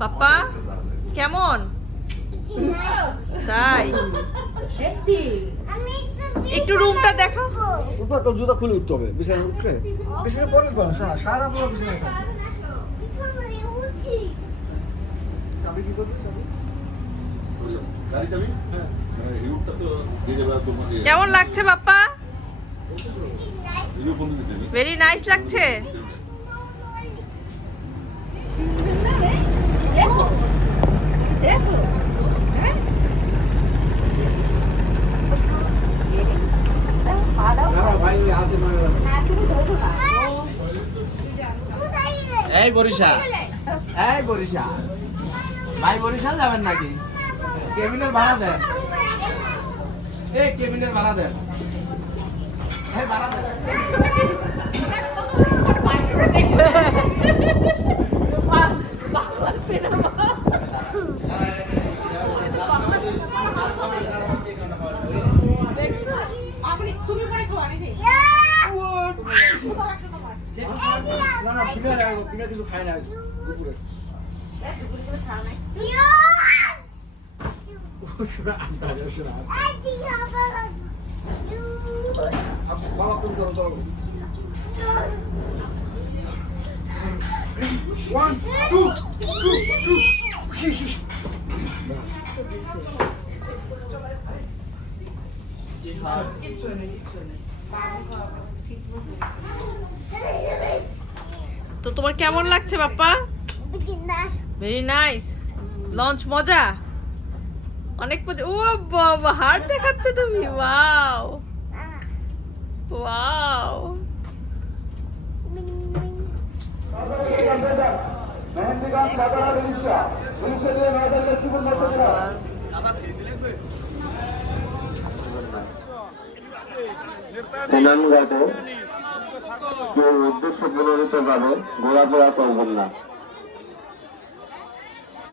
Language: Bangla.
বাপ্পা কেমন? তাই একটু রুমটা দেখো। তোর জুতা খুলে উঠতে হবে বিছানা উঠলে। বিছানা পরে সারা পুরো বিছানা চাবি কি করবি? কেমন লাগছে বাপ্পা? ভেরি নাইস লাগছে। এই বরিশাল, এই বরিশাল ভাই, বরিশাল যাবেন নাকি? কেবিনের ভাড়া দেন, এই কেবিনের ভাড়া দেন, এই ভাড়া দেন। না না, কিছু খাই না দুপুরে। তো তোমার কেমন লাগছে বাপ্পা? Very nice. লঞ্চ মজা, অনেক মজা। ও বাবা, হার্ট দেখাচ্ছ তুমি। Wow wow. ঘাটে কেউ উদ্দেশ্য প্রণোদিত ভাবে ঘোরাফেরা করবেন না।